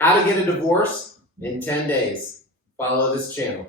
How to get a divorce in 10 days. Follow this channel.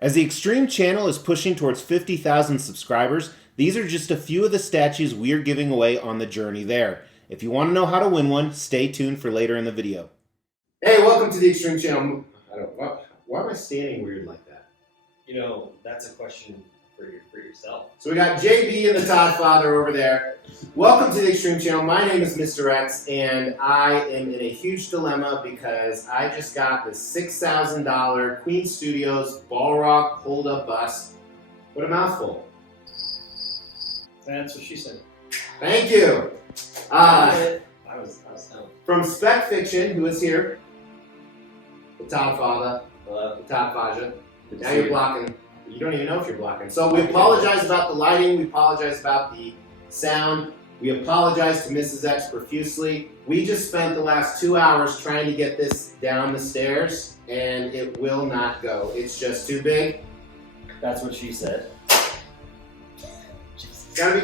As the Extreme channel is pushing towards 50,000 subscribers, these are just a few of the statues we're giving away on the journey there. If you want to know how to win one, stay tuned for later in the video. Hey, welcome to the Extreme channel. Why am I standing weird like that? You know, that's a question for yourself. So we got JB and the Todd Father over there. Welcome to the Extreme channel. My name is Mr. X, and I am in a huge dilemma because I just got the $6,000 Queen Studios Balrog hold-up bust. What a mouthful. That's what she said. Thank you. I was telling. From Spec Fiction, who is here, the Todd Father, the Todd Faja. Now you're blocking. You don't even know if you're blocking. So we apologize about the lighting. We apologize about the sound. We apologize to Mrs. X profusely. We just spent the last 2 hours trying to get this down the stairs, and it will not go. It's just too big. That's what she said. Gotta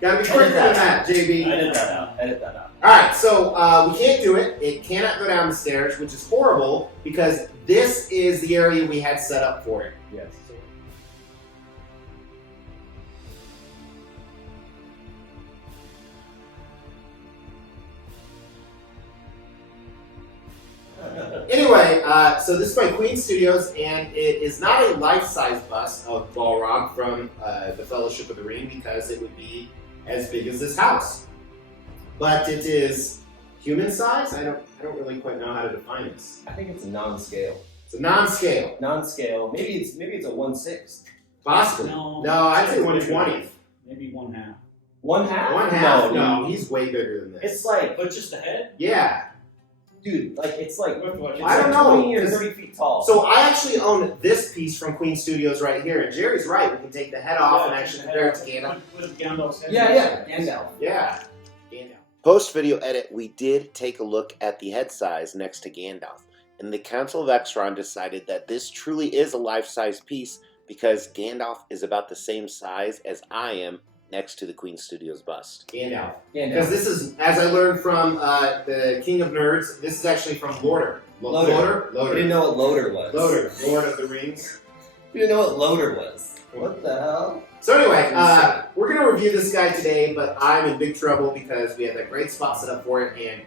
be quicker than that, JB. Edit that out. All right, so we can't do it. It cannot go down the stairs, which is horrible because this is the area we had set up for it. Yes. Anyway, so this is by Queen Studios, and it is not a life-size bust of Balrog from the Fellowship of the Ring because it would be as big as this house. But it is human size. I don't really quite know how to define this. I think it's a non-scale. It's a non-scale. Non-scale. Maybe it's a 1/6. Possibly. No, I'd say 1/20. Maybe 1/2. 1/2? 1/2? No, he's way bigger than this. It's like, But just the head? Yeah. dude, like it's like I don't know. 20 or 30 feet tall. So I actually own this piece from Queen Studios right here, and Jerry's right. We can take the head off and actually compare it to Gandalf. With Gandalf's head? Yeah, Gandalf. Yeah. Gandalf. Post-video edit, we did take a look at the head size next to Gandalf, and the Council of Exron decided that this truly is a life-size piece because Gandalf is about the same size as I am next to the Queen Studios bust. Gandalf. Because this is, as I learned from the King of Nerds, this is actually from LOTR. LOTR. We didn't know what LOTR was. LOTR, Lord of the Rings. We didn't know what LOTR was. What the hell? So anyway, we're going to review this guy today, but I'm in big trouble because we had that great spot set up for it, and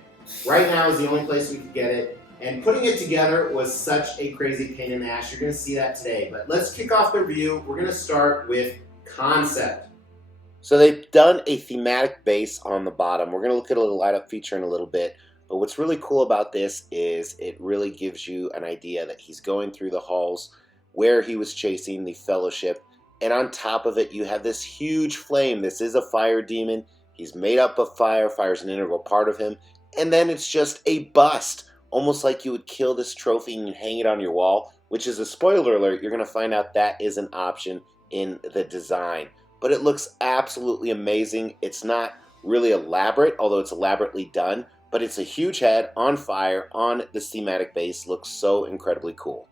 right now is the only place we could get it. And putting it together was such a crazy pain in the ass. You're going to see that today. But let's kick off the review. We're going to start with concept. So they've done a thematic base on the bottom. We're going to look at a little light up feature in a little bit. But what's really cool about this is it really gives you an idea that he's going through the halls where he was chasing the Fellowship. And on top of it, you have this huge flame. This is a fire demon. He's made up of fire. Fire's an integral part of him. And then it's just a bust. Almost like you would kill this trophy and hang it on your wall. Which is a spoiler alert. You're going to find out that is an option in the design. But it looks absolutely amazing. It's not really elaborate, although it's elaborately done. But it's a huge head on fire on this thematic base. Looks so incredibly cool.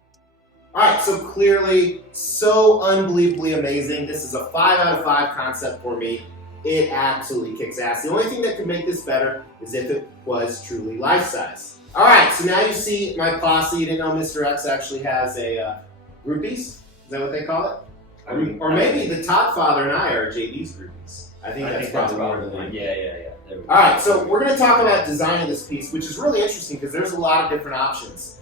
Alright, so clearly, so unbelievably amazing. This is a 5 out of 5 concept for me. It absolutely kicks ass. The only thing that could make this better is if it was truly life-size. Alright, so now you see my posse. You didn't know Mr. X actually has a groupies? Is that what they call it? Or maybe the Todd Father and I are JD's groupies. I think that's probably more than that. Yeah. Alright, so we're going to talk about design of this piece, which is really interesting because there's a lot of different options.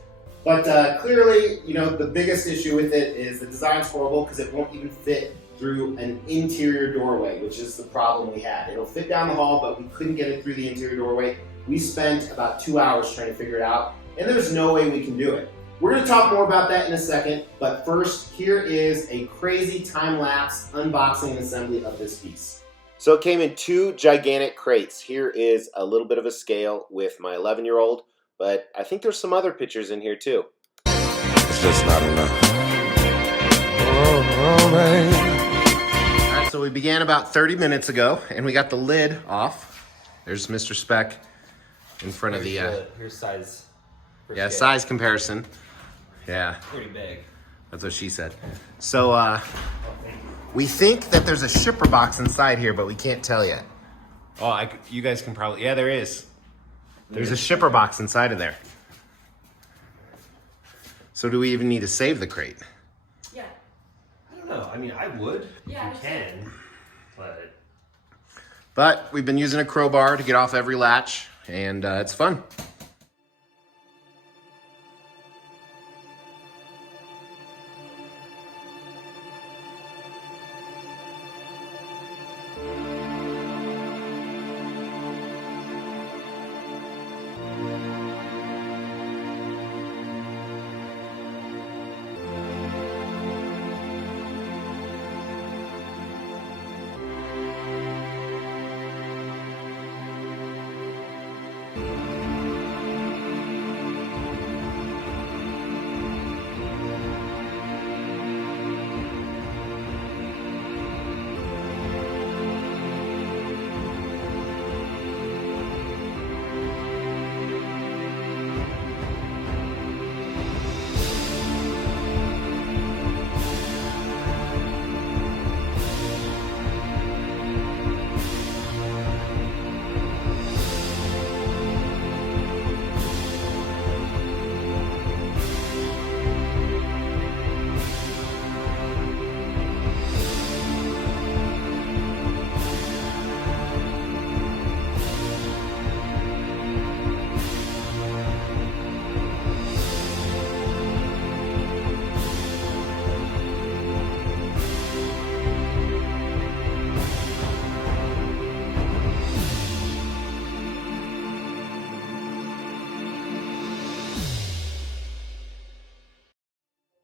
But clearly, you know, the biggest issue with it is the design's horrible because it won't even fit through an interior doorway, which is the problem we had. It'll fit down the hall, but we couldn't get it through the interior doorway. We spent about 2 hours trying to figure it out, and there's no way we can do it. We're going to talk more about that in a second, but first, here is a crazy time-lapse unboxing and assembly of this piece. So it came in 2 gigantic crates. Here is a little bit of a scale with my 11-year-old, but I think there's some other pictures in here too. It's just not enough. Oh, man. All right, so we began about 30 minutes ago, and we got the lid off. There's Mr. Spec in front of the... Here's size. Yeah, size comparison. Yeah. Pretty big. That's what she said. So, we think that there's a shipper box inside here, but we can't tell yet. Oh, you guys can probably, yeah, there is. There's a shipper box inside of there. So do we even need to save the crate? Yeah. I don't know. I mean, I would Yeah, if you can, but But we've been using a crowbar to get off every latch, and it's fun.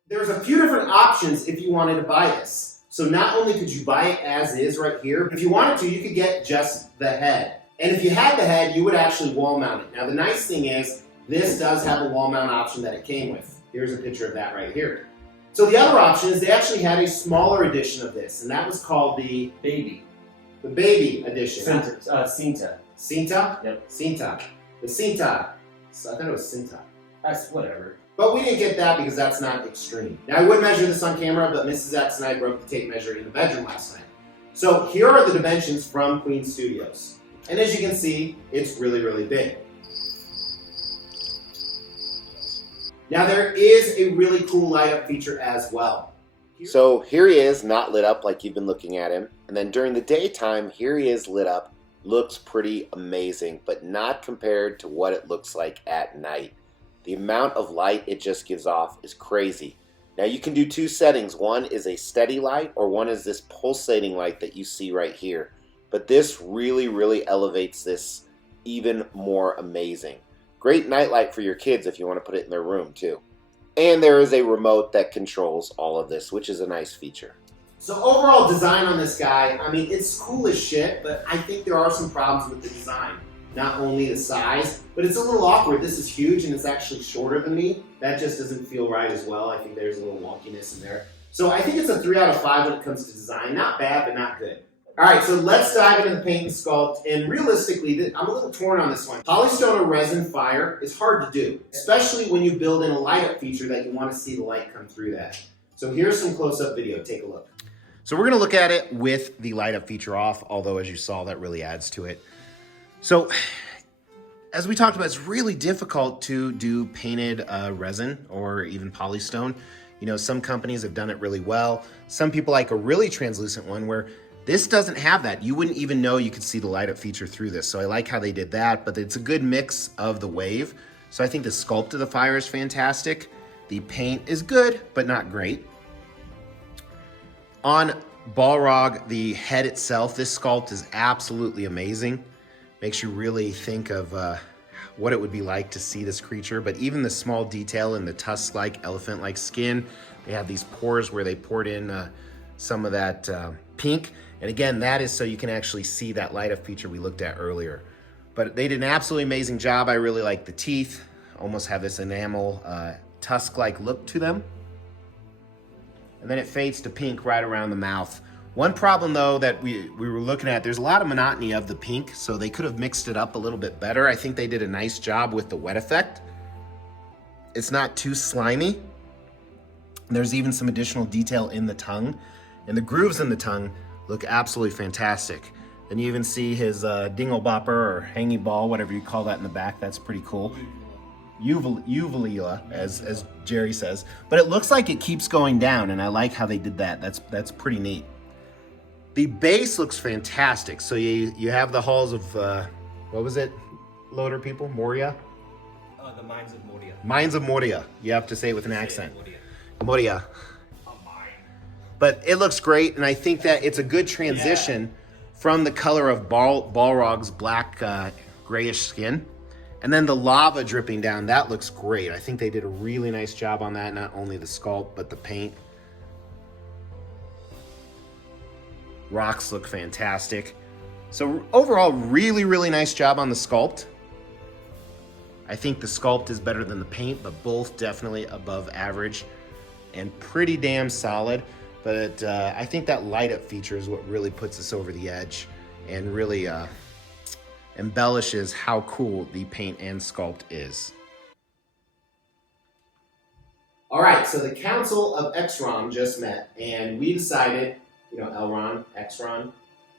There's a few different options if you wanted to buy this. So not only could you buy it as is right here, if you wanted to, you could get just the head. And if you had the head, you would actually wall mount it. Now the nice thing is, this does have a wall mount option that it came with. Here's a picture of that right here. So the other option is they actually had a smaller edition of this, and that was called the baby. Edition. Cinta. Cinta? Yep. Cinta. The Cinta. So I thought it was Cinta. That's whatever. But we didn't get that because that's not extreme. Now I would measure this on camera, but Mrs. X and I broke the tape measure in the bedroom last night. So here are the dimensions from Queen Studios. And as you can see, it's really, really big. Now there is a really cool light up feature as well. So here he is, not lit up like you've been looking at him. And then during the daytime, here he is lit up. Looks pretty amazing, but not compared to what it looks like at night. The amount of light it just gives off is crazy. Now you can do two settings. One is a steady light, or one is this pulsating light that you see right here. But this really, really elevates this even more amazing. Great nightlight for your kids if you want to put it in their room too. And there is a remote that controls all of this, which is a nice feature. So overall design on this guy, I mean, it's cool as shit, but I think there are some problems with the design. Not only the size, but it's a little awkward. This is huge and it's actually shorter than me. That just doesn't feel right as well. I think there's a little wonkiness in there. So I think it's a 3 out of 5 when it comes to design. Not bad, but not good. All right, so let's dive into the paint and sculpt. And realistically, I'm a little torn on this one. Polystone or resin fire is hard to do, especially when you build in a light up feature that you want to see the light come through that. So here's some close-up video. Take a look. So we're gonna look at it with the light up feature off, although as you saw, that really adds to it. So, as we talked about, it's really difficult to do painted resin or even polystone. You know, some companies have done it really well. Some people like a really translucent one where this doesn't have that. You wouldn't even know you could see the light up feature through this. So I like how they did that, but it's a good mix of the wave. So I think the sculpt of the fire is fantastic. The paint is good, but not great. On Balrog, the head itself, this sculpt is absolutely amazing. Makes you really think of what it would be like to see this creature. But even the small detail in the tusk-like, elephant-like skin, they have these pores where they poured in some of that pink. And again, that is so you can actually see that light up feature we looked at earlier. But they did an absolutely amazing job. I really like the teeth. Almost have this enamel tusk-like look to them. And then it fades to pink right around the mouth. One problem though that we were looking at, there's a lot of monotony of the pink, so they could have mixed it up a little bit better. I think they did a nice job with the wet effect. It's not too slimy. There's even some additional detail in the tongue, and the grooves in the tongue look absolutely fantastic. And you even see his dingle bopper or hangy ball, whatever you call that in the back. That's pretty cool. Uvula, as Jerry says. But it looks like it keeps going down, and I like how they did that. That's pretty neat. The base looks fantastic. So you have the halls of, what was it, loader people? Moria? The Mines of Moria. Mines of Moria. You have to say it with an accent. Moria. Moria. But it looks great, and I think that it's a good transition from the color of Balrog's black grayish skin. And then the lava dripping down, that looks great. I think they did a really nice job on that, not only the sculpt, but the paint. Rocks look fantastic. So overall, really, really nice job on the sculpt. I think the sculpt is better than the paint, but both definitely above average and pretty damn solid. But I think that light up feature is what really puts us over the edge and really embellishes how cool the paint and sculpt is. All right, so the Council of Exron just met, and we decided, Elron, Exron.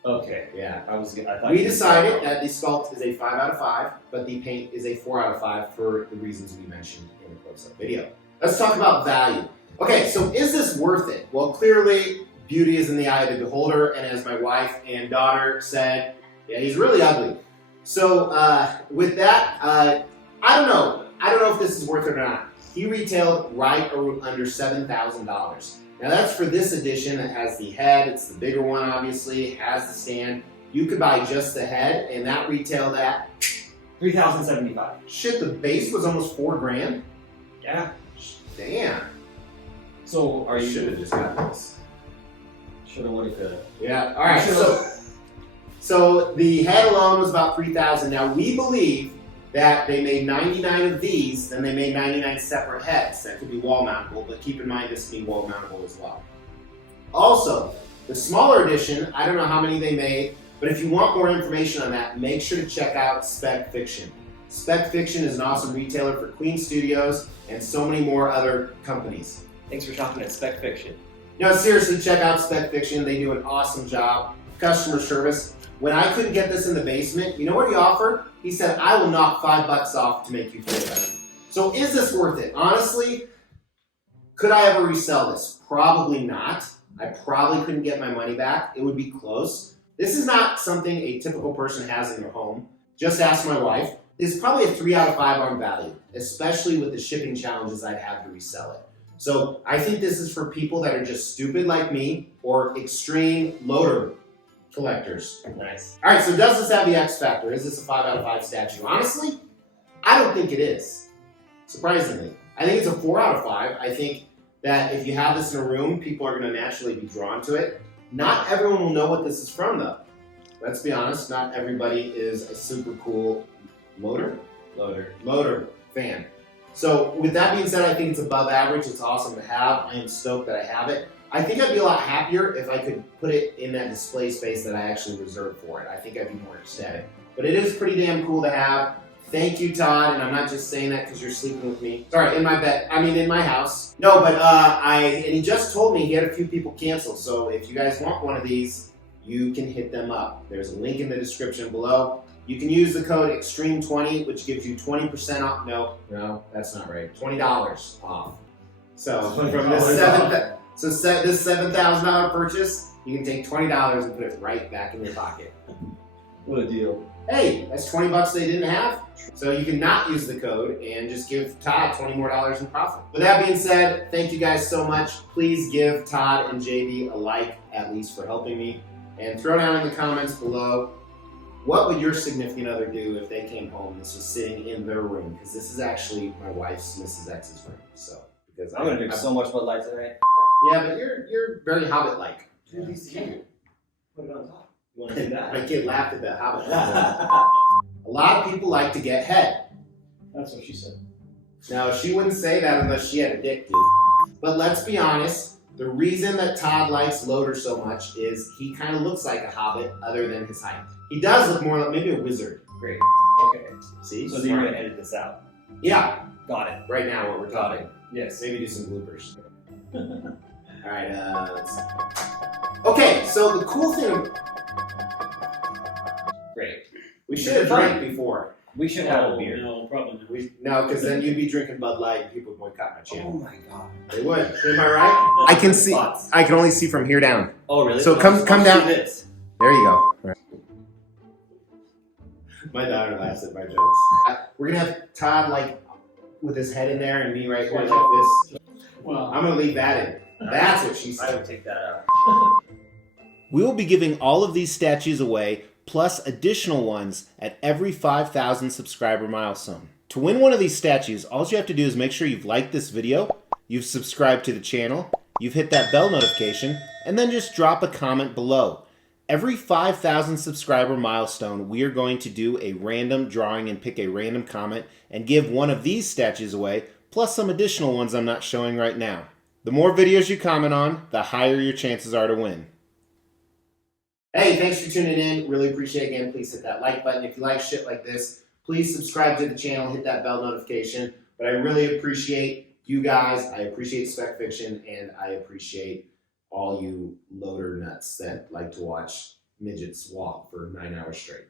Okay. Yeah. I thought We decided that the sculpt is a 5 out of 5, but the paint is a 4 out of 5 for the reasons we mentioned in the close-up video. Let's talk about value. Okay, so is this worth it? Well, clearly, beauty is in the eye of the beholder, and as my wife and daughter said, yeah, he's really ugly. So with that, I don't know. I don't know if this is worth it or not. He retailed right under $7,000. Now that's for this edition. It has the head. It's the bigger one, obviously. It has the stand. You could buy just the head, and that retailed at $3,075. shit. The base was almost $4,000. Yeah. Damn. So are you? Should have just got this. Shoulda, woulda, coulda. Yeah. All right. So the head alone was about $3,000. Now we believe that they made 99 of these, then they made 99 separate heads. That could be wall mountable, but keep in mind this can be wall mountable as well. Also, the smaller edition, I don't know how many they made, but if you want more information on that, make sure to check out Spec Fiction. Spec Fiction is an awesome retailer for Queen Studios and so many more other companies. Thanks for shopping at Spec Fiction. No, seriously, check out Spec Fiction. They do an awesome job. Customer service. When I couldn't get this in the basement, you know what he offered? He said, I will knock $5 off to make you feel better. So is this worth it? Honestly, could I ever resell this? Probably not. I probably couldn't get my money back. It would be close. This is not something a typical person has in their home. Just ask my wife. It's probably a 3 out of 5 on value, especially with the shipping challenges I'd have to resell it. So I think this is for people that are just stupid like me or extreme loader collectors. Nice. All right, so does this have the X factor? Is this a 5 out of 5 statue? Honestly, I don't think it is. Surprisingly. I think it's a 4 out of 5. I think that if you have this in a room, people are going to naturally be drawn to it. Not everyone will know what this is from, though. Let's be honest, not everybody is a super cool loader fan. So with that being said, I think it's above average. It's awesome to have. I am stoked that I have it. I think I'd be a lot happier if I could put it in that display space that I actually reserved for it. I think I'd be more ecstatic. But it is pretty damn cool to have. Thank you, Todd, and I'm not just saying that because you're sleeping with me. Sorry, in my house. No, but and he just told me he had a few people cancel. So if you guys want one of these, you can hit them up. There's a link in the description below. You can use the code EXTREME20, which gives you 20% off. No, that's not right. $20 off. So from this this $7,000 purchase, you can take $20 and put it right back in your pocket. What a deal. Hey, that's $20 they didn't have. So you can not use the code and just give Todd $20 more in profit. With that being said, thank you guys so much. Please give Todd and JD a like, at least for helping me. And throw down in the comments below, what would your significant other do if they came home and this was sitting in their room? Because this is actually my wife's, Mrs. X's room. So because I'm gonna drink so much Bud Light tonight. Yeah, but you're very Hobbit-like. Dude, these can't. Put it on top. You want to do that? My kid laughed at that Hobbit. A lot of people like to get head. That's what she said. Now, she wouldn't say that unless she had a dick, dude. But let's be honest, the reason that Todd likes Loader so much is he kind of looks like a hobbit other than his height. He does look more like maybe a wizard. Great. Okay. See? So then you're gonna edit this out. Yeah, Got it. right now what we're talking. Yes. Maybe do some bloopers. Alright, let's see. Okay, so the cool thing... Great. We should have drank before. We should have a beer. No, probably not. No, because then you'd be drinking Bud Light and people would boycott my Oh channel. my god. They would. Am I right? I can see. Spots. I can only see from here down. Oh really? So come I'll down. see this. There you go. My daughter laughs at my jokes. We're gonna have Todd like with his head in there and me right here like this. Well, I'm gonna leave that in. That's what she I said. would take that out. We will be giving all of these statues away, plus additional ones at every 5,000 subscriber milestone. To win one of these statues, all you have to do is make sure you've liked this video, you've subscribed to the channel, you've hit that bell notification, and then just drop a comment below. Every 5,000 subscriber milestone, we are going to do a random drawing and pick a random comment and give one of these statues away, plus some additional ones I'm not showing right now. The more videos you comment on, the higher your chances are to win. Hey, thanks for tuning in. Really appreciate it. Again, please hit that like button. If you like shit like this, please subscribe to the channel, hit that bell notification. But I really appreciate you guys. I appreciate Spec Fiction, and I appreciate all you loader nuts that like to watch midgets walk for 9 hours straight.